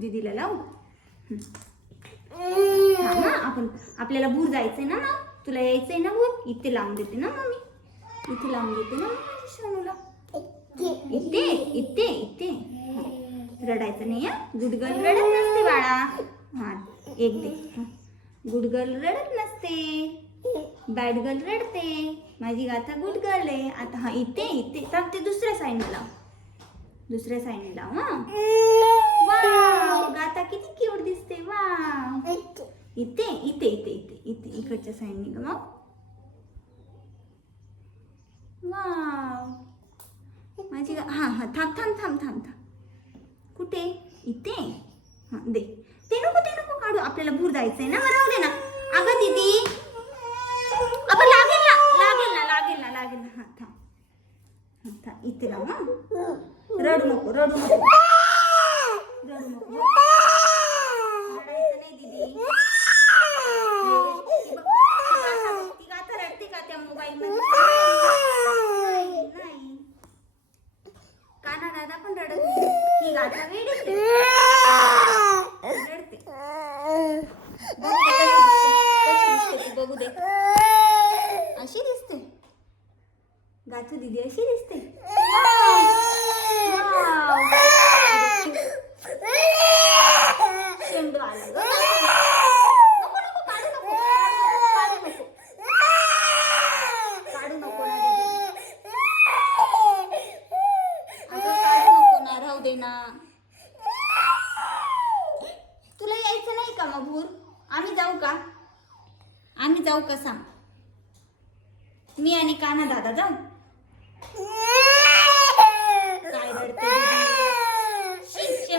दीदीला लावू. आपल्याला भूर जायचंय ना मग. तुला यायचंय ना भूर. इथे लावून देते ना मम्मी. इथे लावून देते ना मम्मी सोनूला. इथे इथे इथे. रडायचं नाही हा. गुड गर्ल रडत नसते बाळा. हा एक दे. गुड गर्ल रडत नसते. बॅड गर्ल रडते. माझी गाथा गुड गर्ल आहे. आता हा इथे इथे तर ते दुसऱ्या साईडला लाव. दुसऱ्या साईडने लाव. हा वाव गाथा किती क्यूट दिसते. वाव इथे इथे इथे इथे इथे इकडच्या साईडने ग मग. वाव माझी हा हा थांब थांब थांब थांब थांब. कुठे इथे. हा दे. ते नको काढू. आपल्याला भूर जायचंय ना. राहू दे ना. अगं दीदी अगं लागेल ना लागेल ना लागेल ना लागेल ना. हा थांब थांब इथे लाव. हा रडू नको रडू नको रडू नको. रडायचं नाही दीदी. ती गाथा रडते का त्या मोबाईल मध्ये. नाही काना दादा पण रडत नाही. ही गाथा वेडीच रडते. बघू दे. अशी दिसते गाथू दीदी. अशी दिसते. शेंडू आला ग. नको नको काढू नको काढू नको काढू नको ना दीदी. अगं काढू नको ना. राहू दे ना. तुला यायचं नाही का मग भूर. आम्ही जाऊ का. आम्ही जाऊ का सांग. मी आणि कान्हा दादा जाऊ.